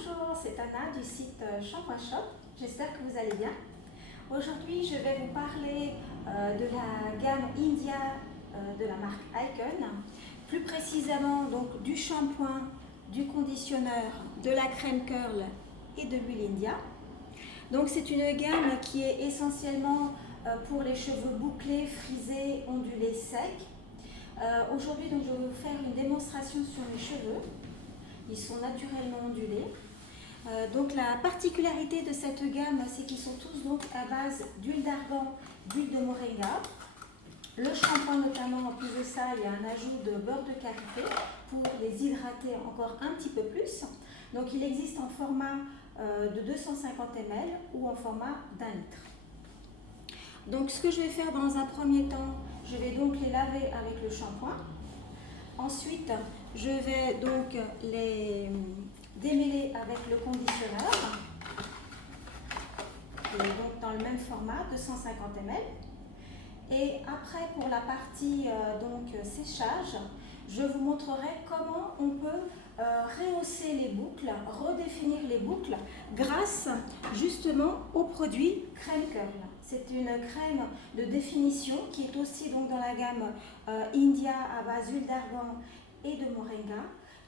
Bonjour, c'est Anna du site Shampoing Shop. J'espère que vous allez bien. Aujourd'hui, je vais vous parler de la gamme India de la marque Icon. Plus précisément donc du shampoing, du conditionneur, de la crème curl et de l'huile India. Donc c'est une gamme qui est essentiellement pour les cheveux bouclés, frisés, ondulés, secs. Aujourd'hui, donc, je vais vous faire une démonstration sur mes cheveux. Ils sont naturellement ondulés. Donc la particularité de cette gamme, c'est qu'ils sont tous donc à base d'huile d'argan, d'huile de moringa. Le shampoing notamment, en plus de ça, il y a un ajout de beurre de karité pour les hydrater encore un petit peu plus. Donc il existe en format de 250 ml ou en format d'1 litre. Donc ce que je vais faire dans un premier temps, je vais donc les laver avec le shampoing. Ensuite, je vais donc les démêler avec le conditionneur, qui est donc dans le même format, 250 ml. Et après, pour la partie donc séchage, je vous montrerai comment on peut rehausser les boucles, redéfinir les boucles grâce justement au produit crème curl. C'est une crème de définition qui est aussi donc dans la gamme India à base d'huile d'argan et de moringa,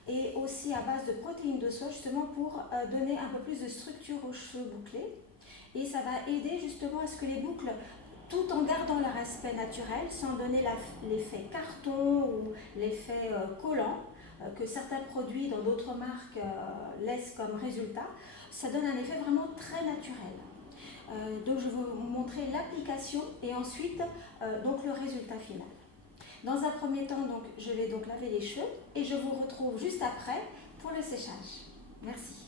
et aussi à base de protéines de soja, justement pour donner un peu plus de structure aux cheveux bouclés. Et ça va aider justement à ce que les boucles, tout en gardant leur aspect naturel, sans donner l'effet carton ou l'effet collant que certains produits dans d'autres marques laissent comme résultat, ça donne un effet vraiment très naturel. Donc je vais vous montrer l'application et ensuite donc le résultat final. Dans un premier temps, donc, je vais donc laver les cheveux et je vous retrouve juste après pour le séchage. Merci.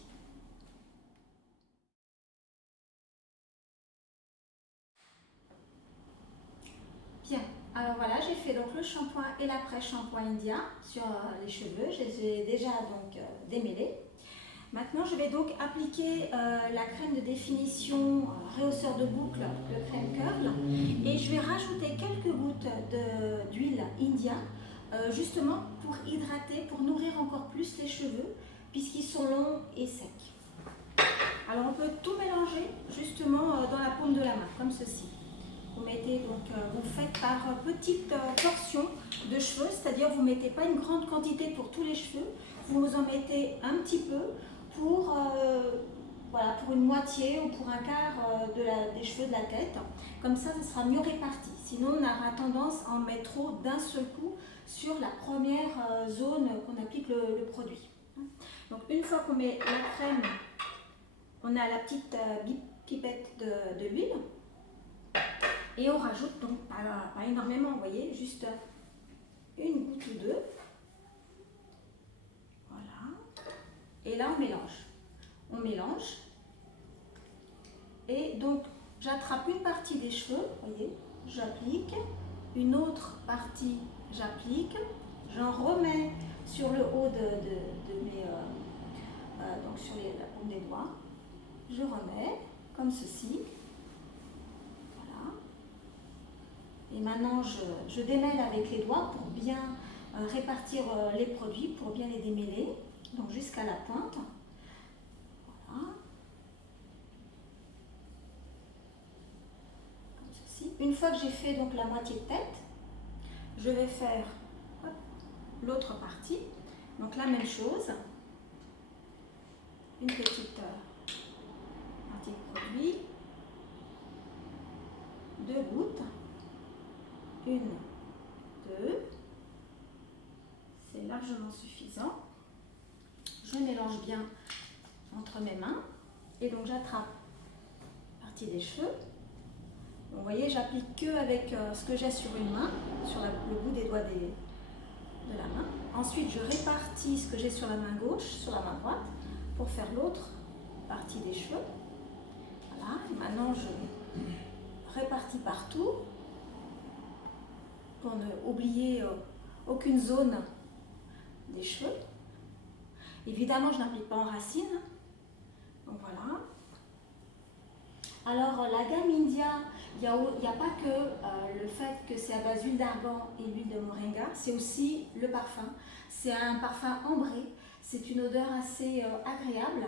Bien, alors voilà, j'ai fait donc le shampoing et l'après-shampoing India sur les cheveux. Je les ai déjà donc démêlés. Maintenant, je vais donc appliquer la crème de définition rehausseur de boucle, le crème curl, et je vais rajouter quelques gouttes d'huile India, justement pour hydrater, pour nourrir encore plus les cheveux, puisqu'ils sont longs et secs. Alors, on peut tout mélanger justement dans la paume de la main, comme ceci. Vous mettez donc, vous faites par petites portions de cheveux, c'est-à-dire vous ne mettez pas une grande quantité pour tous les cheveux, vous en mettez un petit peu pour, voilà, pour une moitié ou pour un quart des cheveux de la tête. Comme ça sera mieux réparti. Sinon, on aura tendance à en mettre trop d'un seul coup sur la première zone qu'on applique le produit. Donc, une fois qu'on met la crème, on a la petite pipette de l'huile. Et on rajoute donc pas énormément, vous voyez, juste une goutte ou deux. Voilà. Et là, on mélange. On mélange. Et donc, j'attrape une partie des cheveux, vous voyez, j'applique. Une autre partie, j'applique. J'en remets sur le haut de mes, donc sur la paume des doigts. Je remets comme ceci. Et maintenant, je démêle avec les doigts pour bien répartir les produits, pour bien les démêler, donc jusqu'à la pointe. Voilà. Comme ceci. Une fois que j'ai fait donc la moitié de tête, je vais faire l'autre partie. Donc la même chose. Une petite partie de produit. 2 gouttes. 1, 2, c'est largement suffisant. Je mélange bien entre mes mains et donc j'attrape une partie des cheveux. Donc, vous voyez, j'applique que avec ce que j'ai sur une main, sur le bout des doigts de la main. Ensuite, je répartis ce que j'ai sur la main gauche, sur la main droite, pour faire l'autre partie des cheveux. Voilà, et maintenant je répartis partout, pour ne oublier aucune zone des cheveux. Évidemment, je n'applique pas en racine. Donc voilà. Alors, la gamme India, il n'y a pas que le fait que c'est à base d'huile d'argan et d'huile de moringa, c'est aussi le parfum. C'est un parfum ambré, c'est une odeur assez agréable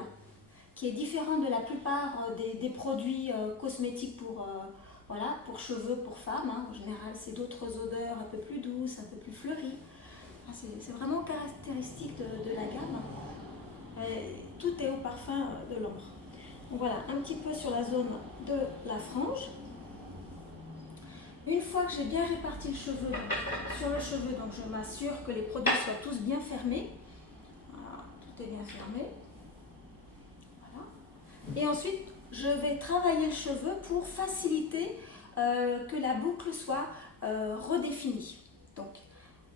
qui est différent de la plupart des produits cosmétiques voilà, pour cheveux, pour femmes. Hein. En général, c'est d'autres odeurs un peu plus douces, un peu plus fleuries. Enfin, c'est vraiment caractéristique de la gamme. Tout est au parfum de l'ambre. Donc voilà, un petit peu sur la zone de la frange. Une fois que j'ai bien réparti le cheveu, sur le cheveu, donc je m'assure que les produits soient tous bien fermés. Voilà, tout est bien fermé. Voilà. Et ensuite, je vais travailler le cheveu pour faciliter que la boucle soit redéfinie. Donc,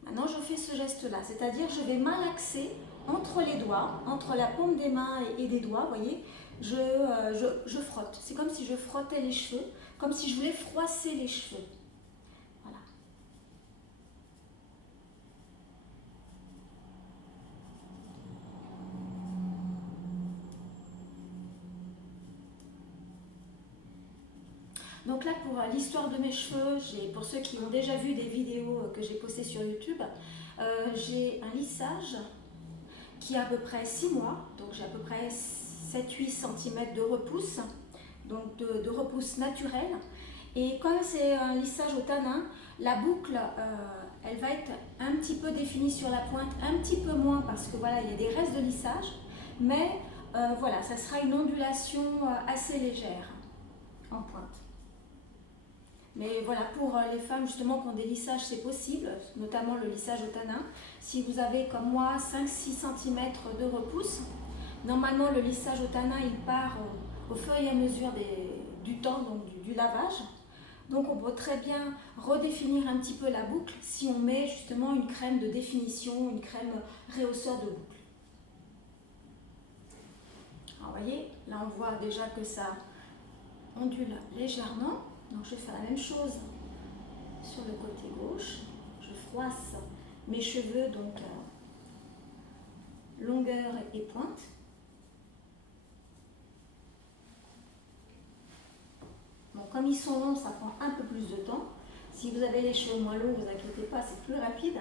maintenant je fais ce geste-là, c'est-à-dire je vais malaxer entre les doigts, entre la paume des mains et des doigts, vous voyez, je frotte. C'est comme si je frottais les cheveux, comme si je voulais froisser les cheveux. Voilà. Donc là, pour l'histoire de mes cheveux, pour ceux qui ont déjà vu des vidéos que j'ai postées sur YouTube, j'ai un lissage qui a à peu près 6 mois, donc j'ai à peu près 7-8 cm de repousse, donc de repousse naturelle. Et comme c'est un lissage au tanin, la boucle, elle va être un petit peu définie sur la pointe, un petit peu moins parce que voilà, il y a des restes de lissage, mais voilà, ça sera une ondulation assez légère en pointe. Mais voilà, pour les femmes justement qui ont des lissages, c'est possible, notamment le lissage au tanin. Si vous avez comme moi 5-6 cm de repousse, normalement le lissage au tanin il part au fur et à mesure du temps, donc du lavage. Donc on peut très bien redéfinir un petit peu la boucle si on met justement une crème de définition, une crème réhausseur de boucle. Alors vous voyez, là on voit déjà que ça ondule légèrement. Donc je vais faire la même chose sur le côté gauche. Je froisse mes cheveux, donc longueur et pointe. Bon, comme ils sont longs, ça prend un peu plus de temps. Si vous avez les cheveux moins longs, ne vous inquiétez pas, c'est plus rapide.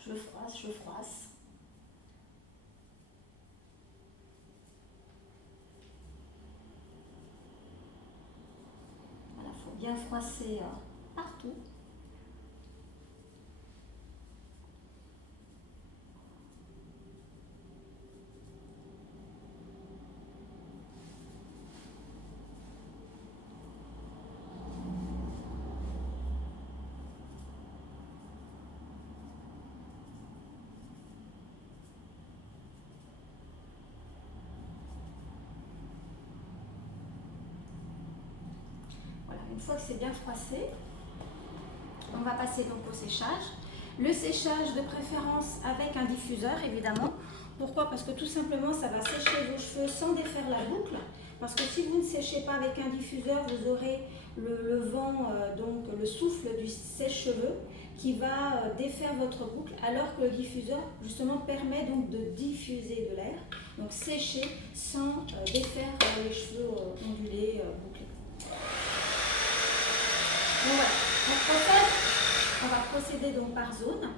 Je froisse, je froisse. Voilà, il faut bien froisser partout. Une fois que c'est bien froissé, on va passer donc au séchage. Le séchage de préférence avec un diffuseur évidemment. Pourquoi? Parce que tout simplement ça va sécher vos cheveux sans défaire la boucle. Parce que si vous ne séchez pas avec un diffuseur, vous aurez le vent, donc le souffle du sèche-cheveux qui va défaire votre boucle, alors que le diffuseur justement permet donc de diffuser de l'air, donc sécher sans défaire les cheveux ondulés, bouclés. Donc voilà, on va procéder donc par zone.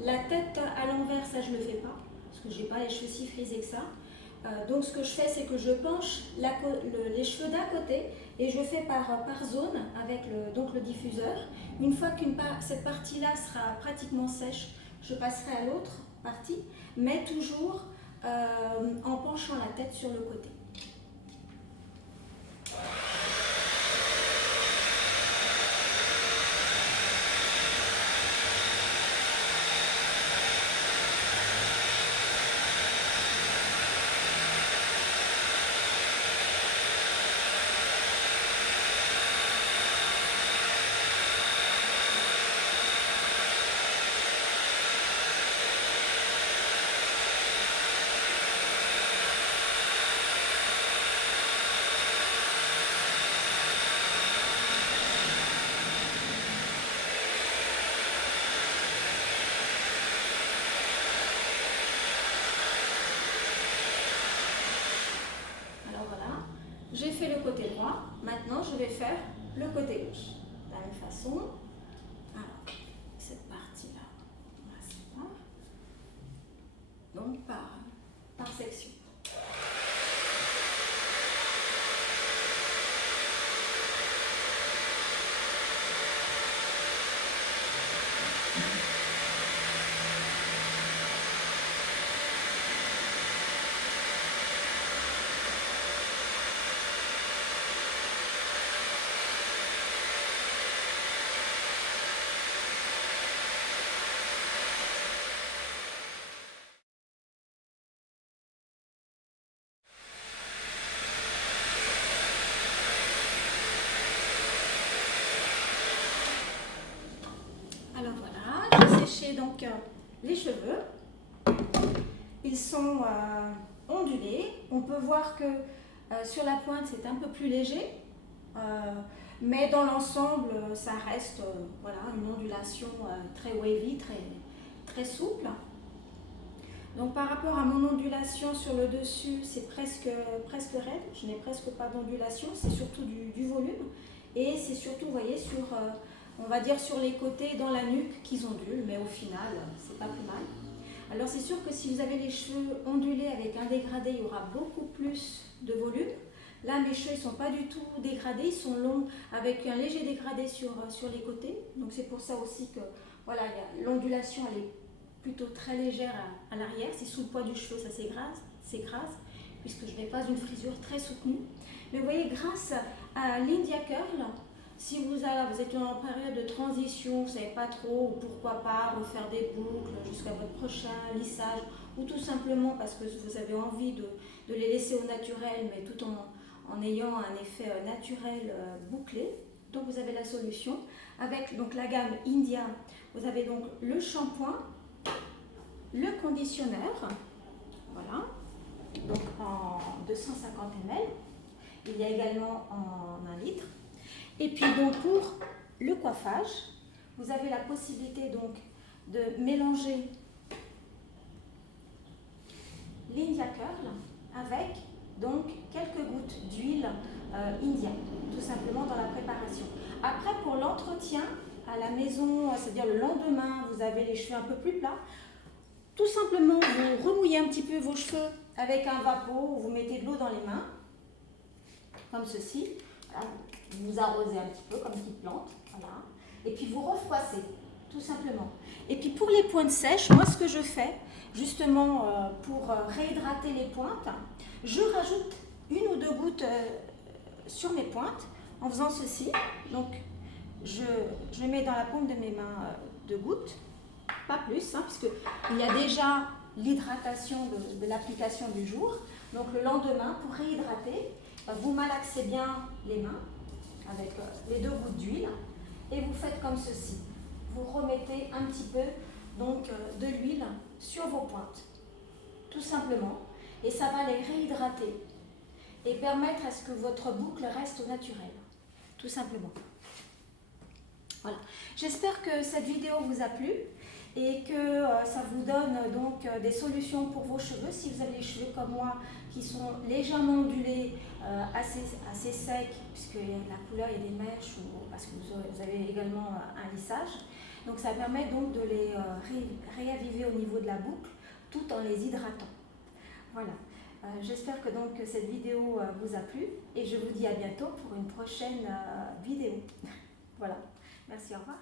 La tête à l'envers, ça je ne le fais pas, parce que je n'ai pas les cheveux si frisés que ça. Donc ce que je fais, c'est que je penche les cheveux d'un côté et je fais par zone avec le diffuseur. Une fois que cette partie-là sera pratiquement sèche, je passerai à l'autre partie, mais toujours en penchant la tête sur le côté. Alors voilà, j'ai fait le côté droit, maintenant je vais faire le côté gauche. De la même façon, alors cette partie-là, on va séparer, donc par section. Alors voilà, j'ai séché donc les cheveux. Ils sont ondulés. On peut voir que sur la pointe c'est un peu plus léger, mais dans l'ensemble ça reste voilà, une ondulation très wavy, très souple. Donc par rapport à mon ondulation sur le dessus, c'est presque raide, je n'ai presque pas d'ondulation, c'est surtout du volume. Et c'est surtout, vous voyez, on va dire sur les côtés, dans la nuque, qu'ils ondulent, mais au final, c'est pas plus mal. Alors c'est sûr que si vous avez les cheveux ondulés avec un dégradé, il y aura beaucoup plus de volume. Là, mes cheveux ne sont pas du tout dégradés, ils sont longs avec un léger dégradé sur les côtés. Donc c'est pour ça aussi que voilà, l'ondulation, elle est plutôt très légère à l'arrière. C'est sous le poids du cheveu, ça s'écrase, puisque je n'ai pas une frisure très soutenue. Mais vous voyez, grâce à l'India Curl, si vous êtes en période de transition, vous ne savez pas trop, ou pourquoi pas refaire des boucles jusqu'à votre prochain lissage, ou tout simplement parce que vous avez envie de les laisser au naturel, mais tout en ayant un effet naturel bouclé, donc vous avez la solution. Avec donc la gamme India, vous avez donc le shampoing, le conditionneur, voilà, donc en 250 ml. Il y a également en 1 litre. Et puis donc pour le coiffage, vous avez la possibilité donc de mélanger l'India Curl avec donc quelques gouttes d'huile India, tout simplement dans la préparation. Après, pour l'entretien à la maison, c'est-à-dire le lendemain, vous avez les cheveux un peu plus plats, tout simplement vous remouillez un petit peu vos cheveux avec un vapeau, vous mettez de l'eau dans les mains, comme ceci. Voilà. Vous arrosez un petit peu comme petite plante, voilà. Et puis vous refroissez, tout simplement. Et puis pour les pointes sèches, moi ce que je fais, justement pour réhydrater les pointes, je rajoute 1 ou 2 gouttes sur mes pointes en faisant ceci. Donc je mets dans la paume de mes mains 2 gouttes, pas plus, hein, puisque il y a déjà l'hydratation de l'application du jour. Donc le lendemain, pour réhydrater, vous malaxez bien les mains avec les 2 gouttes d'huile et vous faites comme ceci. Vous remettez un petit peu donc, de l'huile sur vos pointes, tout simplement, et ça va les réhydrater et permettre à ce que votre boucle reste au naturel, tout simplement. Voilà. J'espère que cette vidéo vous a plu et que ça vous donne donc des solutions pour vos cheveux. Si vous avez les cheveux comme moi qui sont légèrement ondulés, assez secs, puisque la couleur est des mèches, ou parce que vous avez également un lissage. Donc ça permet donc de les réaviver au niveau de la boucle tout en les hydratant. Voilà. J'espère que donc cette vidéo vous a plu et je vous dis à bientôt pour une prochaine vidéo. Voilà. Merci, au revoir.